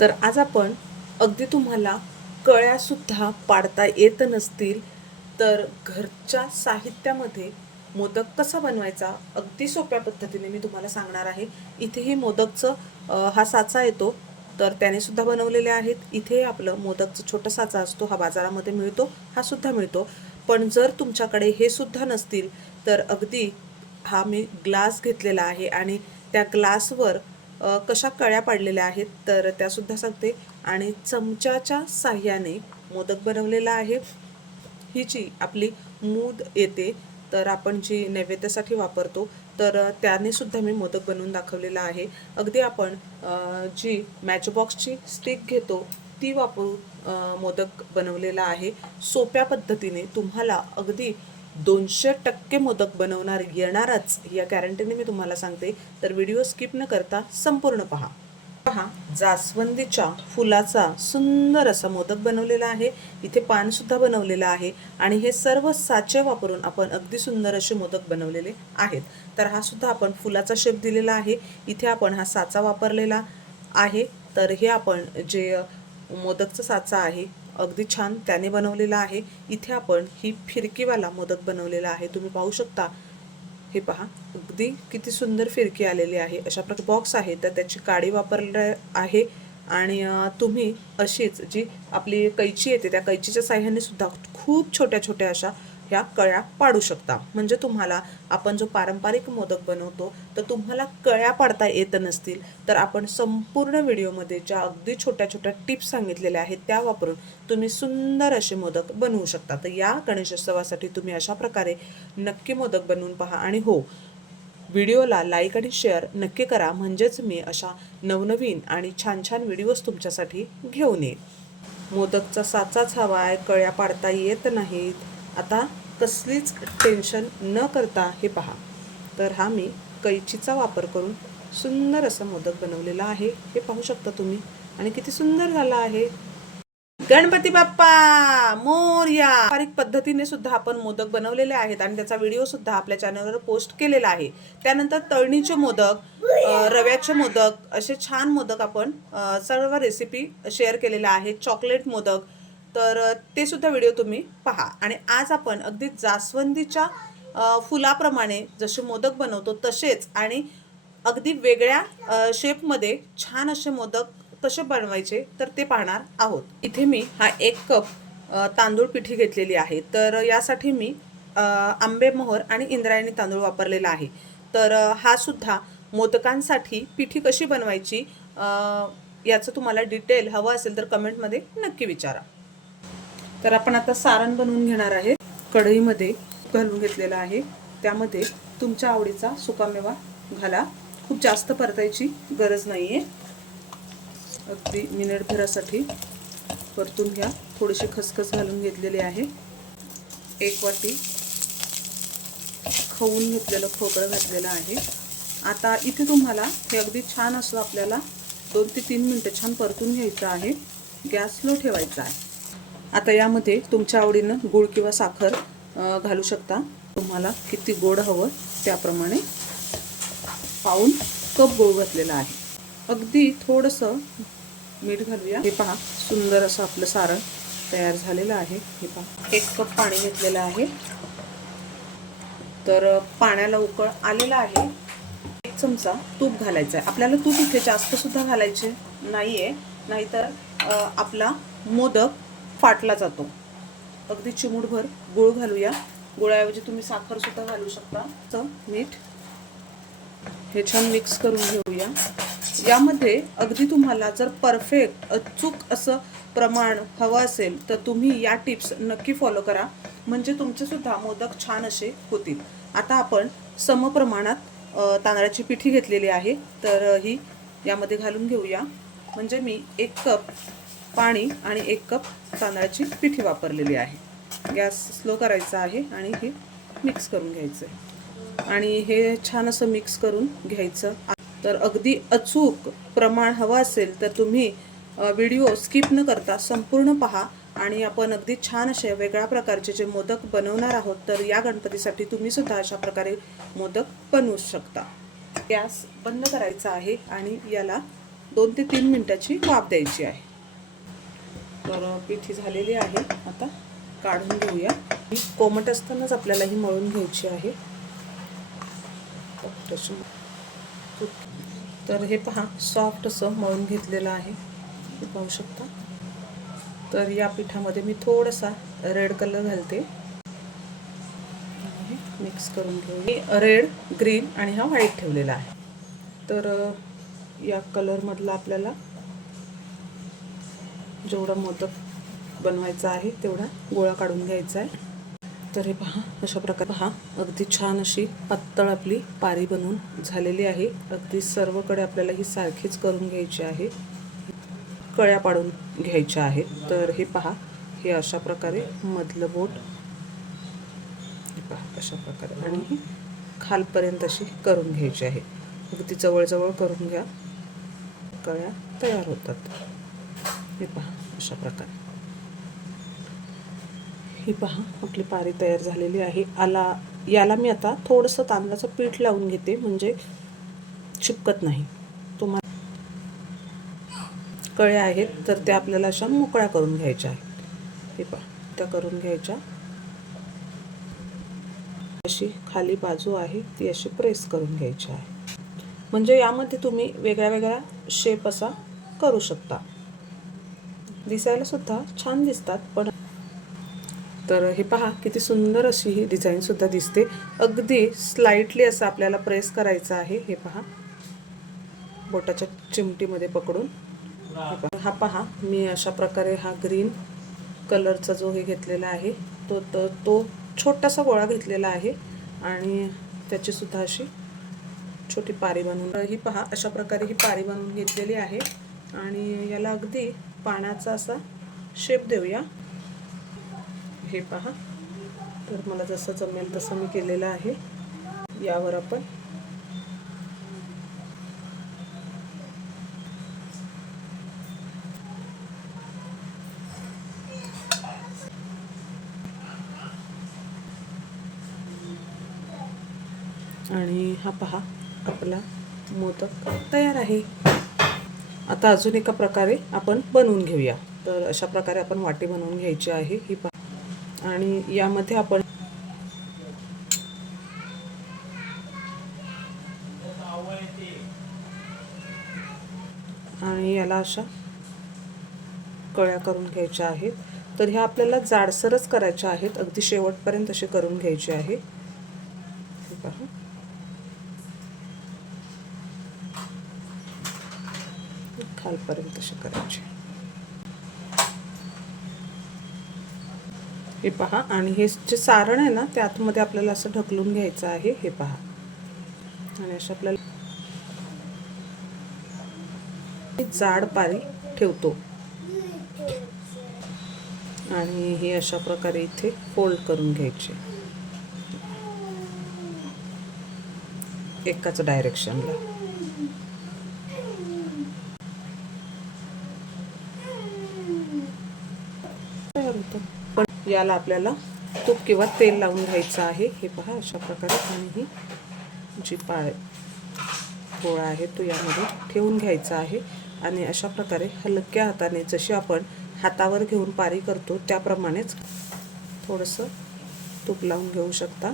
तर आज आपण अगदी तुम्हाला कळ्यासुद्धा पाडता येत नसतील तर घरच्या साहित्यामध्ये मोदक कसा बनवायचा अगदी सोप्या पद्धतीने मी तुम्हाला सांगणार आहे. इथेही मोदकचं हा साचा येतो तर त्याने सुद्धा बनवलेले आहेत. इथे आपलं मोदकचं छोटा साचा असतो हा बाजारामध्ये मिळतो हा सुद्धा मिळतो. पण जर तुमच्याकडे हे सुद्धा नसतील तर अगदी हा मी ग्लास घेतलेला आहे आणि त्या ग्लासवर कशा कळ्या पाडलेल्या आहेत तर त्यासुद्धा सांगते. आणि चमच्याच्या साह्याने मोदक बनवलेला आहे. ही जी आपली मूद येते तर आपण जी नैवेद्यासाठी वापरतो तर त्याने सुद्धा मी मोदक बनवून दाखवलेला आहे. अगदी आपण जी मॅचबॉक्सची स्टिक घेतो ती वापरून मोदक बनवलेला आहे. सोप्या पद्धतीने तुम्हाला अगदी दोनशे टक्के मोदक बनवणार येणारच या गॅरंटीने मी तुम्हाला सांगते. तर व्हिडिओ स्किप न करता संपूर्ण पहा. पहा जास्वंदीच्या फुलाचा सुंदर असा मोदक बनवलेला आहे. इथे पानसुद्धा बनवलेलं आहे. आणि हे सर्व साचे वापरून आपण अगदी सुंदर असे मोदक बनवलेले आहेत. तर हा सुद्धा आपण फुलाचा शेप दिलेला आहे. इथे आपण हा साचा वापरलेला आहे. तर हे आपण जे मोदकचं मोदकचा साचा आहे अगदी छान त्याने बनवलेला आहे. इथे आपण ही फिरकीवाला मोदक बनवलेला आहे. तुम्ही पाहू शकता. हे पहा. अगदी किती सुंदर फिरकी आलेली आहे. अशा प्रकारे बॉक्स आहे तर त्याची काडी वापरले आहे. आणि तुम्ही अशीच जी आपली कैची येते त्या कैचीच्या साह्याने सुद्धा खूप छोट्या छोट्या अशा ह्या कळ्या पाडू शकता. म्हणजे तुम्हाला आपण जो पारंपरिक मोदक बनवतो तर तुम्हाला कळ्या पाडता येत नसतील. तर आपण संपूर्ण व्हिडिओमध्ये ज्या अगदी छोट्या छोट्या टिप्स सांगितलेल्या आहेत त्या वापरून तुम्ही सुंदर असे मोदक बनवू शकता. तर या गणेशोत्सवासाठी तुम्ही अशा प्रकारे नक्की मोदक बनवून पहा. आणि हो व्हिडिओला लाईक आणि शेअर नक्की करा. म्हणजेच मी अशा नवनवीन आणि छान छान व्हिडिओज तुमच्यासाठी घेऊन येईन. मोदकचा साचाच हवा आहे. कळ्या पाडता येत नाहीत. आता कसलीच टेन्शन न करता हे पहा. तर हा मी कैचीचा वापर करून सुंदर असा मोदक बनवलेला आहे. हे पाहू शकता तुम्ही. आणि किती सुंदर झाला आहे. गणपती बाप्पा! मोर्या! पारिक पद्धतीने सुद्धा आपण मोदक बनवलेले आहेत आणि त्याचा व्हिडिओ सुद्धा आपल्या चॅनलवर पोस्ट केलेला आहे. त्यानंतर तळणीचे मोदक रव्याचे मोदक असे छान मोदक आपण सर्व रेसिपी शेअर केलेल्या आहेत चॉकलेट मोदक तर ते सुद्धा व्हिडिओ तुम्ही पहा. आणि आज आपण अगदी जास्वंदीच्या फुलाप्रमाणे जसे मोदक बनवतो तसेच आणि अगदी वेगळ्या शेपमध्ये छान असे मोदक कसे बनवायचे तर ते पाहणार आहोत. इथे मी हा एक कप तांदूळ पिठी घेतलेली आहे. तर यासाठी मी अ, आंबे मोहर आणि इंद्रायणी तांदूळ वापरलेला आहे. तर हा सुद्धा मोदकांसाठी पिठी कशी बनवायची याचं तुम्हाला डिटेल हवं असेल तर कमेंटमध्ये नक्की विचारा. तर आपण आता सारण बनवून घेणार आहे. कढईमध्ये घालून घेतलेला आहे. त्यामध्ये तुमच्या आवडीचा सुकामेवा घाला. खूप जास्त परतायची गरज नाही आहे अगदी मिनिटभरासाठी परतून घ्या. थोडीशी खसखस घालून घेतलेली आहे. एक वाटी खवून घेतलेलं खोबरं घातलेलं आहे. आता इथे तुम्हाला हे अगदी छान असं आपल्याला दोन ते तीन मिनटं छान परतून घ्यायचं आहे. गॅस लो ठेवायचा आहे. आता यामध्ये तुमच्या आवडीनं गूळ किंवा साखर घालू शकता. तुम्हाला किती गोड हवं त्याप्रमाणे पाऊन कप गूळ घातलेला आहे. अगदी थोडंसं मीठ घालूया. हे पहा सुंदर असं आपलं सारण तयार झालेलं आहे. हे पहा एक कप पाणी घेतलेलं आहे. तर पाण्याला उकळ आलेला आहे. एक चमचा तूप घालायचं आहे. आपल्याला तूप इथे जास्त सुद्धा घालायचे नाही आहे नाहीतर आपला मोदक फाटला जातो. अगदी चिमूटभर गूळ घालूया. गुळाऐवजी तुम्ही साखर सुद्धा घालू शकता. तर मीठ हे छान मिक्स करून घेऊया. यामध्ये अगदी तुम्हाला जर परफेक्ट अचूक असं प्रमाण हवं असेल तर तुम्ही या टिप्स नक्की फॉलो करा. म्हणजे तुमचे सुद्धा मोदक छान असे होतील. आता आपण समप्रमाणात तांदळाची पिठी घेतलेली आहे. तर ही यामध्ये घालून घेऊया. म्हणजे मी एक कप पाणी आणि एक कप तांदळाची पिठी वापरलेली आहे. गॅस स्लो करायचा आहे आणि हे मिक्स करून घ्यायचं आहे. आणि हे छान असं मिक्स करून घ्यायचं तर अगदी अचूक प्रमाण हवं असेल तर तुम्ही व्हिडिओ स्किप न करता संपूर्ण पहा आणि आपण अगदी छान असे वेगळ्या प्रकारचे जे मोदक बनवणार आहोत तर या गणपतीसाठी तुम्ही सुद्धा अशा प्रकारे मोदक बनवू शकता. गॅस बंद करायचा आहे आणि याला दोन ते तीन मिनटाची वाफ द्यायची आहे. तर पिठी झालेली आहे. आता काढून घेऊया. ही कोमट असतानाच आपल्याला ही मळून घ्यायची आहे. तर हे पहा सॉफ्ट असं मळून घेतलेलं आहे. हे पाहू शकता. तर या पिठामध्ये मी थोडासा रेड कलर घालते. मिक्स करून घेऊ मी रेड ग्रीन आणि हा व्हाईट ठेवलेला आहे. तर या कलरमधला आपल्याला जेवढा मोदक बनवायचा आहे तेवढा गोळा काढून घ्यायचा आहे. तर हे पहा अशा प्रकारे पहा. अगदी छान अशी पातळ आपली पारी बनवून झालेली आहे. अगदी सर्वकडे आपल्याला ही सारखीच करून घ्यायची आहे. कळ्या पाडून घ्यायच्या आहेत. तर हे पहा हे अशा प्रकारे मधलं बोट. हे पहा अशा प्रकारे. आणि ही खालपर्यंत अशी करून घ्यायची आहे. अगदी जवळजवळ करून घ्या. कळ्या तयार होतात. हे पहा. अशा प्रकारे ही पहा आपली पारी तयार झालेली आहे. आला याला मी आता थोडंसं तांदळाचं पीठ लावून घेते म्हणजे चिपकत नाही. तुम्हाला कळ्या आहेत तर त्या आपल्याला अशा मोकळ्या करून घ्यायच्या आहेत. हे पहा त्या करून घ्यायच्या. अशी खाली बाजू आहे ती अशी प्रेस करून घ्यायची आहे. म्हणजे यामध्ये तुम्ही वेगळ्या वेगळ्या शेप असा करू शकता. दिसायला सुद्धा छान दिसतात पण तर हे पहा किती सुंदर अशी ही डिझाईन सुद्धा दिसते. अगदी स्लाइटली असं आपल्याला प्रेस करायचं आहे हे पहा. बोटाच्या चिमटीमध्ये पकडून. हा पहा मी अशा प्रकारे हा ग्रीन कलरचा जो हे घेतलेला आहे तो तो तो छोटासा गोळा घेतलेला आहे आणि त्याची सुद्धा अशी छोटी पारी बनवून ही पहा अशा प्रकारे ही पारी बनवून घेतलेली आहे. आणि याला अगदी पाण्याचा असा शेप देऊया. हे पहा. तर मला जसं जमेल तसं मी केलेलं आहे. यावर आपण आणि हा पहा आपला मोदक तयार आहे. आता अजून एका प्रकारे आपण बनवून घेऊया. तर अशा प्रकारे आपण वाटी बनवून घ्यायची आहे ही पा आणि यामध्ये आपण आणि याला अशा कळ्या करून घ्यायच्या आहेत. तर ह्या आपल्याला जाडसरच करायच्या आहेत. अगदी शेवटपर्यंत असे करून घ्यायचे आहे. हे पहा. खालपर्यंत असे करायचे? हे पहा आणि हे जे सारण आहे ना ते आतमध्ये आपल्याला असं ढकलून घ्यायचं आहे हे पहा. आणि अशा आपल्याला जाड पारी ठेवतो. आणि हे अशा प्रकारे इथे फोल्ड करून घ्यायचे. एकाच डायरेक्शनला तयार होतं पण याला आपल्याला तूप किंवा तेल लावून घ्यायचं आहे. हे पहा अशा प्रकारे आणि ही जी पाळ पोळा आहे तो यामध्ये ठेवून घ्यायचा आहे. आणि अशा प्रकारे हलक्या हाताने जशी आपण हातावर घेऊन पारी करतो त्याप्रमाणेच थोडंसं तूप लावून घेऊ शकता.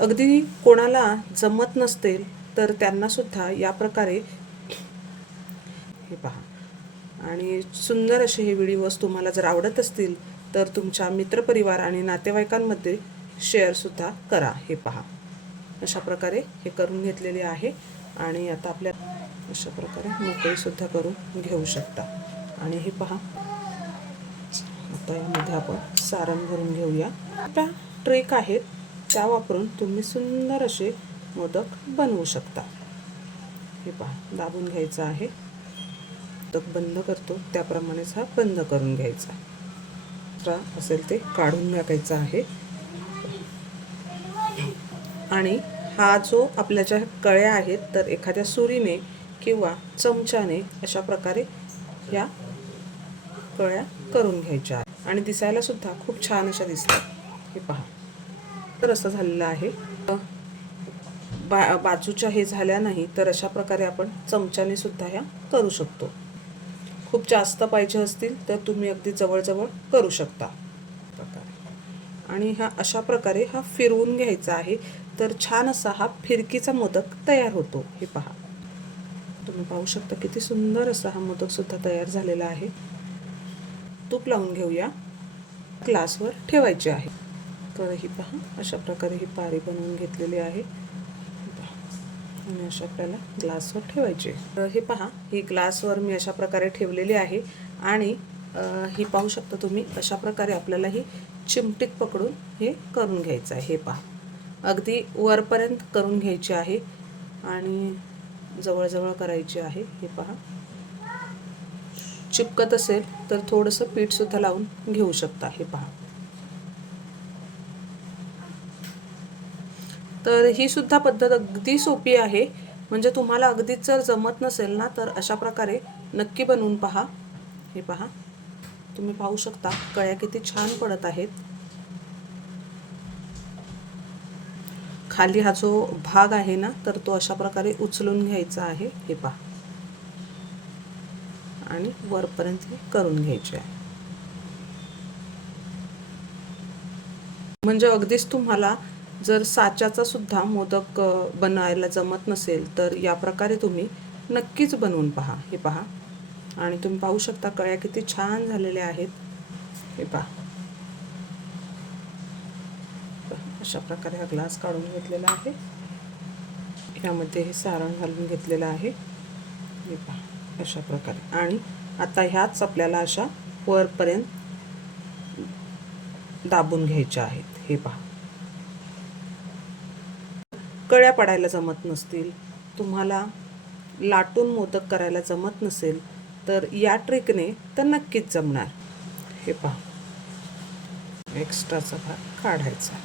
अगदी कोणाला जमत नसतील तर त्यांनासुद्धा या प्रकारे हे पहा. आणि सुंदर असे हे व्हिडिओज तुम्हाला जर आवडत असतील तर तुमच्या मित्रपरिवार आणि नातेवाईकांमध्ये शेअरसुद्धा करा हे पहा. अशा प्रकारे हे करून घेतलेले आहे आणि आता आपल्या अशा प्रकारे मोकळीसुद्धा करून घेऊ शकता. आणि हे पहा. आता यामध्ये आपण सारण भरून घेऊया. त्या ट्रेक आहेत त्या वापरून तुम्ही सुंदर असे मोदक बनवू शकता. हे पहा दाबून घ्यायचं आहे. मोदक बंद करतो त्याप्रमाणेच हा बंद करून घ्यायचा. दुसरा असेल ते काढून टाकायचं आहे. आणि हा जो आपल्या ज्या कळ्या आहेत तर एखाद्या सुरीने किंवा चमच्याने अशा प्रकारे ह्या कळ्या करून घ्यायच्या आहेत. आणि दिसायला सुद्धा खूप छान अशा दिसतात. हे पहा. तर असं झालेलं आहे. बा बाजूच्या हे झाल्या नाही तर अशा प्रकारे आपण चमच्याने सुद्धा ह्या करू शकतो. खूप जास्त पाहिजे असतील तर तुम्ही अगदी जवळजवळ करू शकता. प्रकारे आणि हा अशा प्रकारे हा फिरवून घ्यायचा आहे. तर छान असा हा फिरकीचा मोदक तयार होतो. हे पहा. तुम्ही पाहू शकता किती सुंदर असा हा मोदकसुद्धा तयार झालेला आहे. तूप लावून घेऊया. ग्लासवर ठेवायचे आहे. तर ही पहा अशा प्रकारे ही पारी बनवून घेतलेली आहे. आणि अशा आपल्याला ग्लासवर ठेवायचे. तर हे पहा ही ग्लासवर मी अशा प्रकारे ठेवलेली आहे आणि ही पाहू शकता तुम्ही अशा प्रकारे आपल्याला ही चिमटीत पकडून हे करून घ्यायचं आहे. हे पहा. अगदी वरपर्यंत करून घ्यायचे आहे आणि जवळजवळ करायचे आहे. हे पहा. चिपकत असेल तर थोडंसं पीठसुद्धा लावून घेऊ शकता. हे पहा. तर ही सुद्धा पद्धत अगदी सोपी आहे. म्हणजे तुम्हाला अगदीच जर जमत नसेल ना तर अशा प्रकारे नक्की बनवून पहा. हे पहा. तुम्ही पाहू शकता कळ्या किती छान पडत आहेत. खाली हा जो भाग आहे ना तर तो अशा प्रकारे उचलून घ्यायचा आहे. हे पहा. आणि वरपर्यंत हे करून घ्यायचे आहे. म्हणजे अगदीच तुम्हाला जर साच्याचा सुद्धा मोदक बनवायला जमत नसेल तर या प्रकारे तुम्ही नक्कीच बनवून पहा. हे पहा. आणि तुम्ही पाहू शकता कळ्या किती छान झालेल्या आहेत. हे पहा. अशा प्रकारे हा ग्लास काढून घेतलेला आहे. ह्यामध्ये हे सारण घालून घेतलेलं आहे. हे पहा. अशा प्रकारे. आणि आता ह्याच आपल्याला अशा वरपर्यंत दाबून घ्यायच्या आहेत. हे पहा. कळ्या पडायला जमत नसतील तुम्हाला लाटून मोदक करायला जमत नसेल तर या ट्रिकने तर नक्कीच जमणार. हे पहा. एक्स्ट्राचा भाग काढायचा.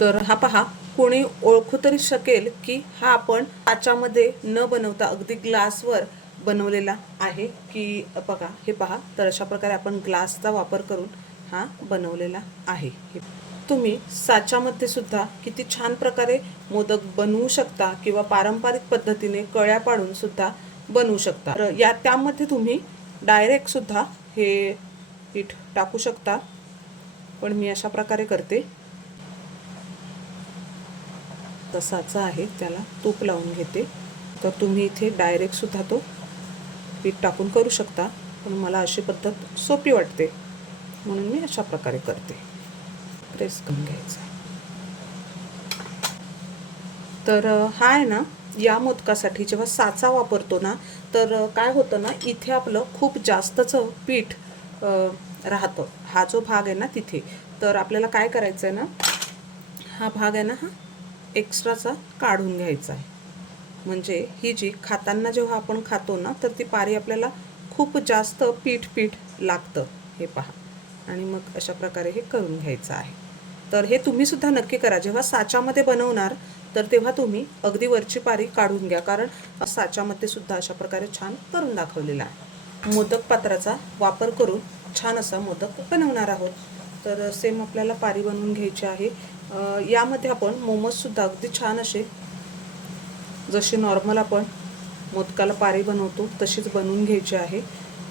तर हा पहा कोणी ओळखू तरी शकेल की हा आपण काचामध्ये न बनवता अगदी ग्लासवर बनवलेला आहे की बघा हे पहा तर अशा प्रकारे आपण ग्लासचा वापर करून हा बनवलेला आहे. हे तुम्ही साच्यामध्ये सुद्धा किती छान प्रकारे मोदक बनवू शकता किंवा पारंपरिक पद्धतीने कळ्या पाडून सुद्धा बनवू शकता. तर या त्यामध्ये तुम्ही डायरेक्ट सुद्धा हे पीठ टाकू शकता. पण मी अशा प्रकारे करते. तसाचा आहे त्याला तूप लावून घेते. तर तुम्ही इथे डायरेक्ट सुद्धा तो पीठ टाकून करू शकता. पण मला अशी पद्धत सोपी वाटते. म्हणून मी अशा प्रकारे करते. प्रेस करून घ्यायचं तर हा आहे ना या मोदकासाठी जेव्हा साचा वापरतो ना तर काय होतं ना इथे आपलं खूप जास्तचं पीठ राहतं. हा जो भाग आहे ना तिथे. तर आपल्याला काय करायचं आहे ना हा भाग आहे ना हा एक्स्ट्राचा काढून घ्यायचा आहे. म्हणजे ही जी खाताना जेव्हा आपण खातो ना तर ती पारी आपल्याला खूप जास्त पीठ पीठ लागतं. हे पहा. आणि मग अशा प्रकारे हे करून घ्यायचं आहे. तर हे तुम्ही सुद्धा नक्की करा. जेव्हा साच्यामध्ये बनवणार तर तेव्हा तुम्ही अगदी वरची पारी काढून घ्या. कारण साच्यामध्ये सुद्धा अशा प्रकारे छान करून दाखवलेला आहे. मोदक पात्राचा वापर करून छान असा मोदक बनवणार आहोत. तर सेम आपल्याला पारी बनवून घ्यायची आहे. यामध्ये आपण मोमोजसुद्धा अगदी छान असे जसे नॉर्मल आपण मोदकाला पारी बनवतो तशीच बनवून घ्यायची आहे.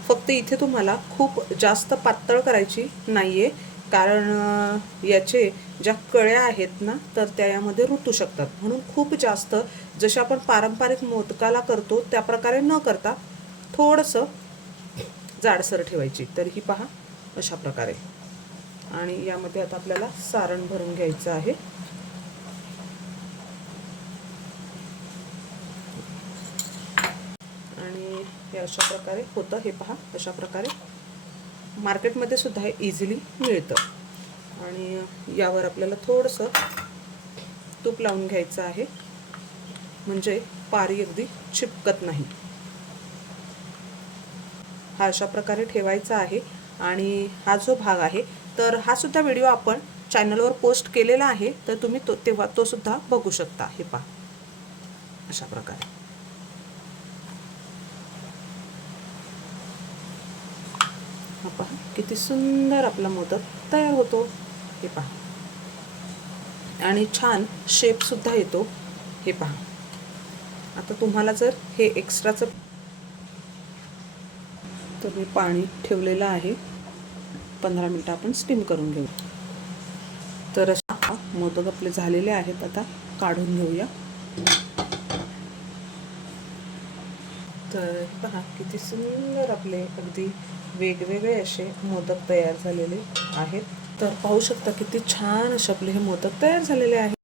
फक्त इथे तुम्हाला खूप जास्त पातळ करायची नाही आहे कारण याचे ज्या कळ्या आहेत ना तर त्या यामध्ये रुतू शकतात. म्हणून खूप जास्त जसे आपण पारंपरिक मोदकाला करतो त्या प्रकारे न करता थोडंसं जाडसर ठेवायची. तर ही पहा अशा प्रकारे. आणि यामध्ये आता आपल्याला सारण भरून घ्यायचं आहे. आणि हे अशा प्रकारे होतं हे पहा अशा प्रकारे. मार्केटमध्ये सुद्धा हे इझिली मिळतं. आणि यावर आपल्याला थोडंसं तूप लावून घ्यायचं आहे. म्हणजे पारी अगदी चिपकत नाही. हा अशा प्रकारे ठेवायचा आहे. आणि हा जो भाग आहे तर हा सुद्धा व्हिडिओ आपण चॅनलवर पोस्ट केलेला आहे. तर तुम्ही तो तेव्हा तो सुद्धा बघू शकता. हे पहा. अशा प्रकारे. हा पहा किती सुंदर आपला मोदक तयार होतो. हे पहा. आणि छान शेपसुद्धा येतो. हे पहा. आता तुम्हाला जर हे एक्स्ट्राचं तर मी पाणी ठेवलेलं आहे. पंधरा मिनटं आपण स्टीम करून घेऊ. तर अशा मोदक आपले झालेले आहेत. आता काढून घेऊया. तर हे पहा किती सुंदर आपले अगदी वेगवेगळे असे मोदक तयार झालेले आहेत. तर पाहू शकता किती छान असे आपले हे मोदक तयार झालेले आहेत.